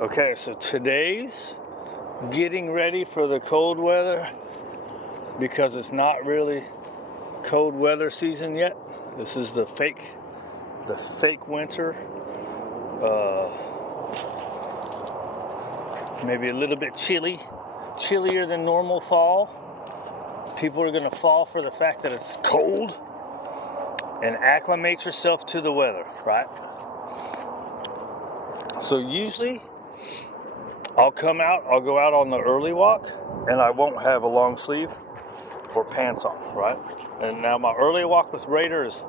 Okay, so today's getting ready for the cold weather because it's not really cold weather season yet. This is the fake winter. Maybe a little bit chillier than normal fall. People are gonna fall for the fact that it's cold and acclimate yourself to the weather, right? So usually I'll go out on the early walk and I won't have a long sleeve or pants on, right? And now my early walk with Raider is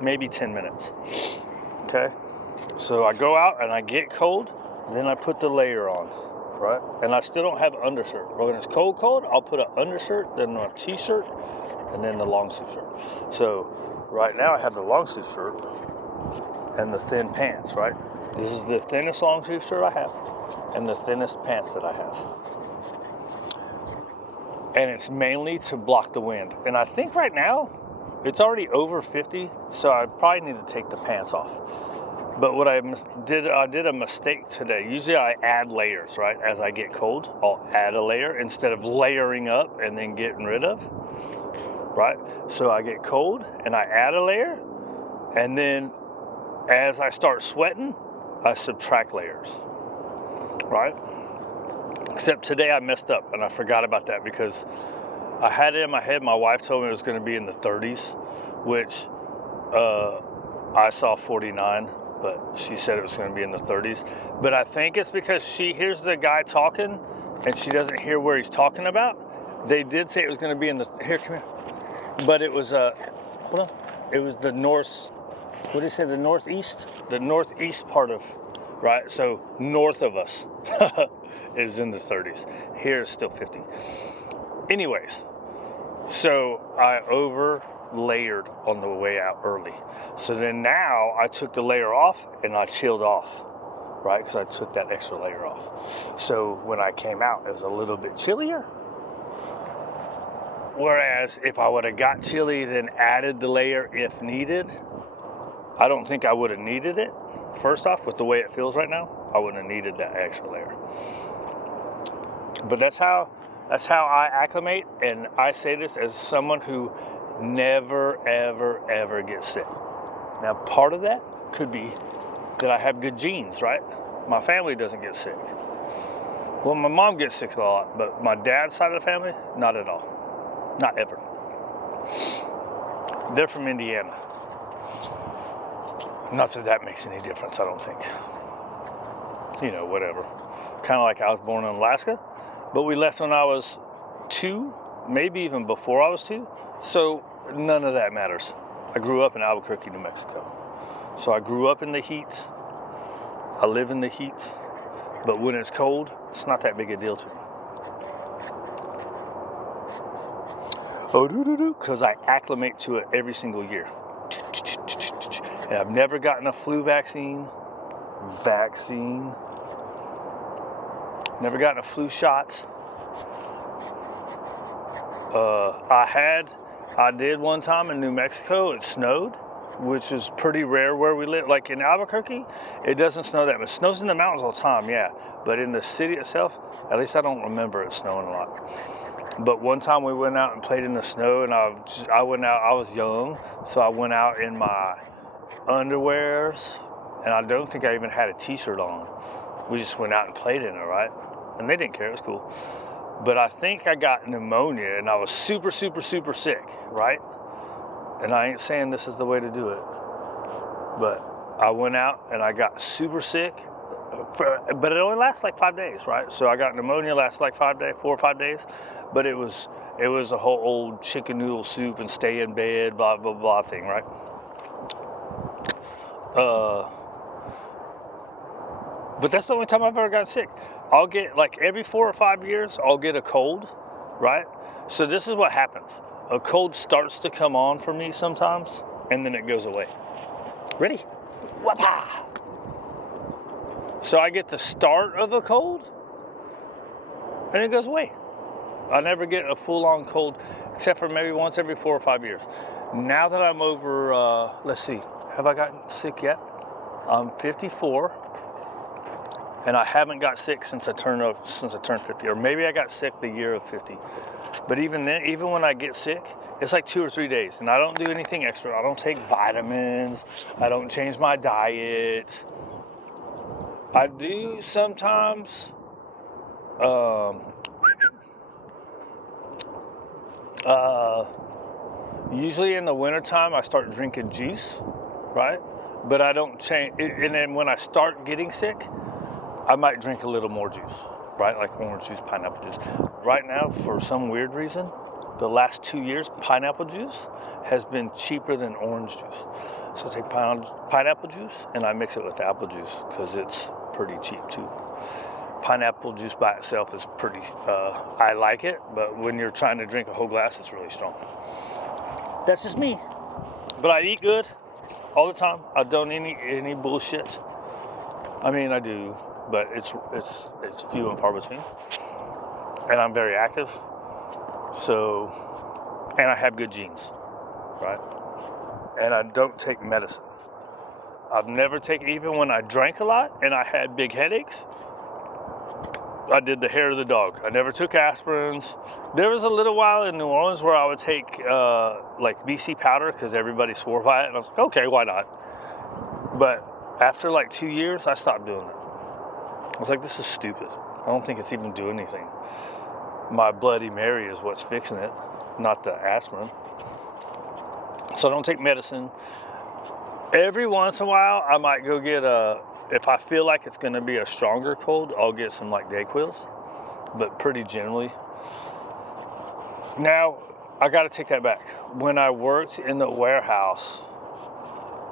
maybe 10 minutes, okay? So I go out and I get cold, then I put the layer on, right? And I still don't have an undershirt. When it's cold, I'll put an undershirt, then a t-shirt, and then the long sleeve shirt. So right now I have the long sleeve shirt and the thin pants, right? This is the thinnest long sleeve shirt I have and the thinnest pants that I have. And it's mainly to block the wind. And I think right now it's already over 50, so I probably need to take the pants off. But what I did a mistake today. Usually I add layers, right? As I get cold, I'll add a layer instead of layering up and then getting rid of, right? So I get cold and I add a layer, and then as I start sweating, I subtract layers, right? Except today I messed up and I forgot about that because I had it in my head. My wife told me it was going to be in the 30s, which I saw 49, but she said it was going to be in the 30s. But I think it's because she hears the guy talking and she doesn't hear where he's talking about. They did say it was going to be in the, here, come here. But it was, hold on. It was the north, what did he say, the northeast? The northeast part of, right? So north of us is in the 30s. Here is still 50. Anyways, so I over layered on the way out early. So then now I took the layer off and I chilled off, right? Because I took that extra layer off. So when I came out, it was a little bit chillier. Whereas if I would have got chilly, then added the layer if needed, I don't think I would have needed it. First off, with the way it feels right now, I wouldn't have needed that extra layer. But that's how I acclimate, and I say this as someone who never, ever, ever gets sick. Now, part of that could be that I have good genes, right? My family doesn't get sick. Well, my mom gets sick a lot, but my dad's side of the family, not at all. Not ever. They're from Indiana. Not that that makes any difference, I don't think. You know, whatever. Kind of like I was born in Alaska, but we left when I was 2, maybe even before I was 2. So none of that matters. I grew up in Albuquerque, New Mexico. So I grew up in the heat. I live in the heat. But when it's cold, it's not that big a deal to me. Because I acclimate to it every single year. And I've never gotten a flu vaccine. Never gotten a flu shot. I did one time in New Mexico. It snowed, which is pretty rare where we live. Like in Albuquerque, it doesn't snow that much. It snows in the mountains all the time, yeah. But in the city itself, at least I don't remember it snowing a lot. But one time we went out and played in the snow, and I went out. I was young, so I went out in my underwears, and I don't think I even had a t-shirt on. We just went out and played in it, right? And they didn't care. It was cool. But I think I got pneumonia, and I was super, super, super sick, right? And I ain't saying this is the way to do it, but I went out and I got super sick, but it only lasts like 5 days, right? So I got pneumonia, lasts like 4 or 5 days, but it was a whole old chicken noodle soup and stay in bed, blah, blah, blah thing, right? But that's the only time I've ever got sick. I'll get, like, every 4 or 5 years, I'll get a cold, right? So this is what happens. A cold starts to come on for me sometimes, and then it goes away. Ready? Wapa! So I get the start of a cold, and it goes away. I never get a full-on cold, except for maybe once every 4 or 5 years. Now that I'm over, let's see, have I gotten sick yet? I'm 54. And I haven't got sick since I turned 50, or maybe I got sick the year of 50. But even then, even when I get sick, it's like 2 or 3 days, and I don't do anything extra. I don't take vitamins. I don't change my diet. I do sometimes. Usually in the wintertime, I start drinking juice, right? But I don't change. And then when I start getting sick, I might drink a little more juice, right? Like orange juice, pineapple juice. Right now, for some weird reason, the last 2 years, pineapple juice has been cheaper than orange juice. So I take pineapple juice and I mix it with apple juice because it's pretty cheap too. Pineapple juice by itself is pretty, I like it, but when you're trying to drink a whole glass, it's really strong. That's just me. But I eat good all the time. I don't eat any bullshit. I mean, I do, but it's few and far between. And I'm very active. So, and I have good genes, right? And I don't take medicine. I've never taken, even when I drank a lot and I had big headaches, I did the hair of the dog. I never took aspirins. There was a little while in New Orleans where I would take like BC powder because everybody swore by it. And I was like, okay, why not? But after like 2 years, I stopped doing it. I was like, this is stupid. I don't think it's even doing anything. My Bloody Mary is what's fixing it, not the aspirin. So I don't take medicine. Every once in a while, I might go get if I feel like it's going to be a stronger cold, I'll get some like Dayquils, but pretty generally. Now, I got to take that back. When I worked in the warehouse,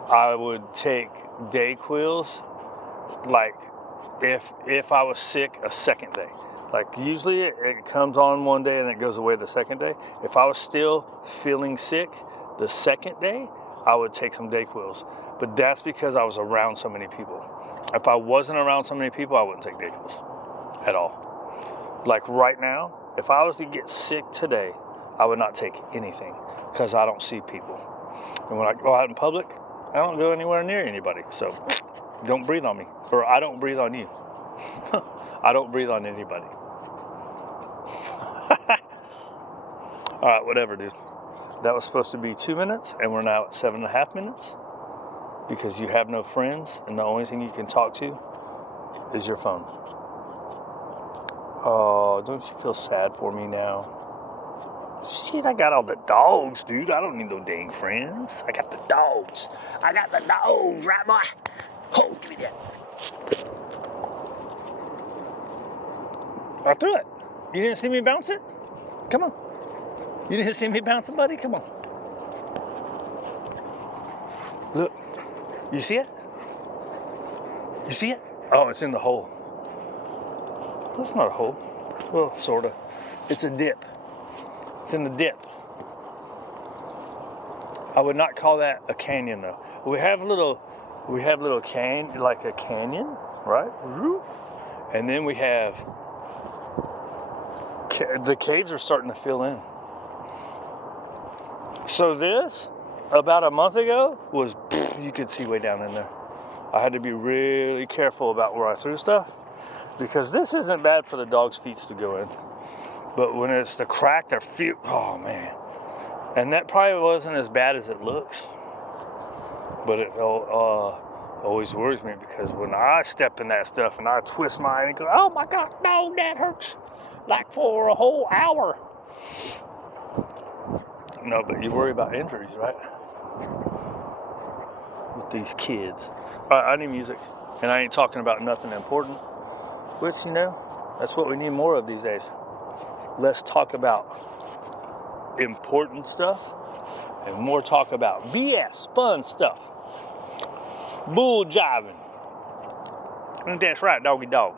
I would take Dayquils like if I was sick a second day. Like usually it comes on one day and it goes away the second day. If I was still feeling sick the second day, I would take some Dayquils. But that's because I was around so many people. If I wasn't around so many people, I wouldn't take Dayquils at all. Like right now, if I was to get sick today, I would not take anything because I don't see people. And when I go out in public, I don't go anywhere near anybody. So don't breathe on me, or I don't breathe on you. I don't breathe on anybody. All right, whatever, dude. That was supposed to be 2 minutes, and we're now at 7.5 minutes because you have no friends, and the only thing you can talk to is your phone. Oh, don't you feel sad for me now? Shit, I got all the dogs, dude. I don't need no dang friends. I got the dogs. I got the dogs, right, boy? Oh, give me that. I threw it. You didn't see me bounce it? Come on. You didn't see me bounce it, buddy? Come on. Look. You see it? You see it? Oh, it's in the hole. That's not a hole. Well, sort of. It's a dip. It's in the dip. I would not call that a canyon, though. We have little like a canyon, right? And then we have, the caves are starting to fill in. So this, about a month ago, was, you could see way down in there. I had to be really careful about where I threw stuff because this isn't bad for the dog's feet to go in. But when it's the crack, their feet, oh man. And that probably wasn't as bad as it looks. But it always worries me because when I step in that stuff and I twist my ankle, oh my God, no, that hurts. Like for a whole hour. No, but you worry about injuries, right? With these kids. I need music. And I ain't talking about nothing important. Which, you know, that's what we need more of these days. Let's talk about important stuff and more talk about BS, fun stuff. Bull jiving. And that's right, doggy dog.